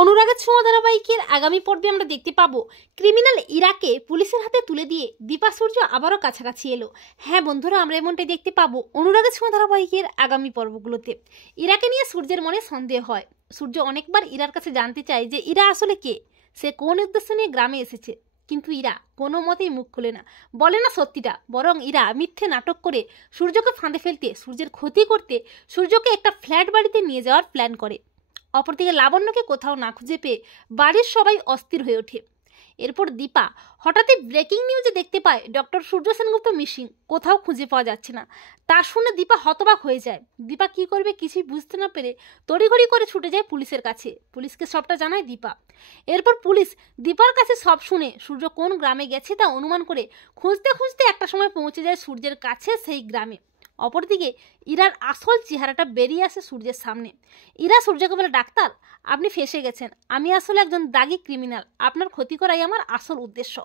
অনুরাগের ছোঁয়া ধারাবাহিকের আগামী পর্বে আমরা দেখতে পাবো ক্রিমিনাল ইরাকে পুলিশের হাতে তুলে দিয়ে দীপা সূর্য আবারও কাছাকাছি এলো। হ্যাঁ বন্ধুরা, আমরা এমনটাই দেখতে পাবো অনুরাগের ছোঁয়া ধারাবাহিকের আগামী পর্বগুলোতে। ইরাকে নিয়ে সূর্যের মনে সন্দেহ হয়। সূর্য অনেকবার ইরার কাছে জানতে চায় যে ইরা আসলে কে, সে কোন উদ্দেশ্য নিয়ে গ্রামে এসেছে, কিন্তু ইরা কোনো মতেই মুখ খুলে না, বলে না সত্যিটা। বরং ইরা মিথ্যে নাটক করে সূর্যকে ফাঁদে ফেলতে, সূর্যের ক্ষতি করতে সূর্যকে একটা ফ্ল্যাট বাড়িতে নিয়ে যাওয়ার প্ল্যান করে। অপরদিকে লাবণ্যকে কোথাও না খুঁজে পেয়ে বাড়ির সবাই অস্থির হয়ে ওঠে। এরপর দীপা হঠাৎই ব্রেকিং নিউজে দেখতে পায় ডক্টর সূর্য সেনগুপ্ত মিসিং, কোথাও খুঁজে পাওয়া যাচ্ছে না। তা শুনে দীপা হতবাক হয়ে যায়। দীপা কি করবে কিছুই বুঝতে না পেরে তড়িঘড়ি করে ছুটে যায় পুলিশের কাছে। পুলিশকে সবটা জানায় দীপা। এরপর পুলিশ দীপার কাছে সব শুনে সূর্য কোন গ্রামে গেছে তা অনুমান করে খুঁজতে খুঁজতে একটা সময় পৌঁছে যায় সূর্যের কাছে, সেই গ্রামে। অপরদিকে ইরার আসল চেহারাটা বেরিয়ে আসে সূর্যের সামনে। ইরা সূর্যকে বলে, ডাক্তার আপনি ফেঁসে গেছেন, আমি আসলে একজন দাগী ক্রিমিনাল, আপনার ক্ষতি করাই আমার আসল উদ্দেশ্য।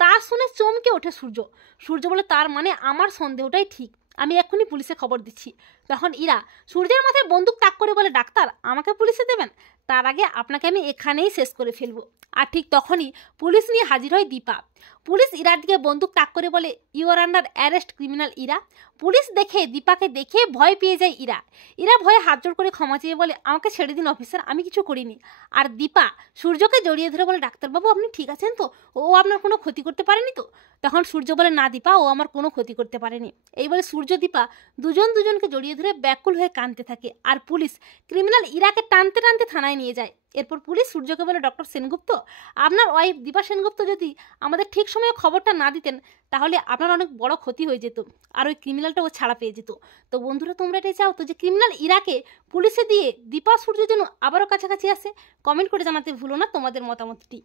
তা শুনে চমকে ওঠে সূর্য। সূর্য বলে, তার মানে আমার সন্দেহটাই ঠিক, আমি এক্ষুনি পুলিশে খবর দিচ্ছি। তখন ইরা সূর্যের মাথায় বন্দুক তাক করে বলে, ডাক্তার আমাকে পুলিশে দেবেন, তার আগে আপনাকে আমি এখানেই শেষ করে ফেলবো। আর ঠিক তখনই পুলিশ নিয়ে হাজির হয় দীপা। পুলিশ ইরার দিকে বন্দুক তাক করে বলে, you are under arrest criminal Ira. Police দেখে দীপাকে দেখে ভয় পেয়ে যায় ইরা। ইরা ভয়ে হাত জোড় করে ক্ষমা চেয়ে বলে, আমাকে ছেড়ে দিন অফিসার, আমি কিছু করিনি। আর দীপা সূর্যকে জড়িয়ে ধরে বলে, ডাক্তারবাবু আপনি ঠিক আছেন তো, ও আপনার কোনো ক্ষতি করতে পারেনি তো? তখন সূর্য বলে, না দীপা, ও আমার কোনো ক্ষতি করতে পারেনি। এই বলে সূর্য দীপা দুজনকে জড়িয়ে ধরে ব্যাকুল হয়ে কাঁদতে থাকে। আর পুলিশ ক্রিমিনাল ইরাকে টানতে টানতে থানায় নিয়ে যায়। এরপর পুলিশ সূর্যকে বলে, ডক্টর সেনগুপ্ত, আপনার ওয়াইফ দীপা সেনগুপ্ত যদি আমাদের ঠিক সময়ে খবরটা না দিতেন তাহলে আপনার অনেক বড় ক্ষতি হয়ে যেত, আর ওই ক্রিমিনালটাও ছাড়া পেয়ে যেত। তো বন্ধুরা, তোমরা এটাই চাও তো যে ক্রিমিনাল ইরাকে পুলিশে দিয়ে দীপা সূর্য যেন আবারও কাছাকাছি আসে? কমেন্ট করে জানাতে ভুলো না তোমাদের মতামতটি।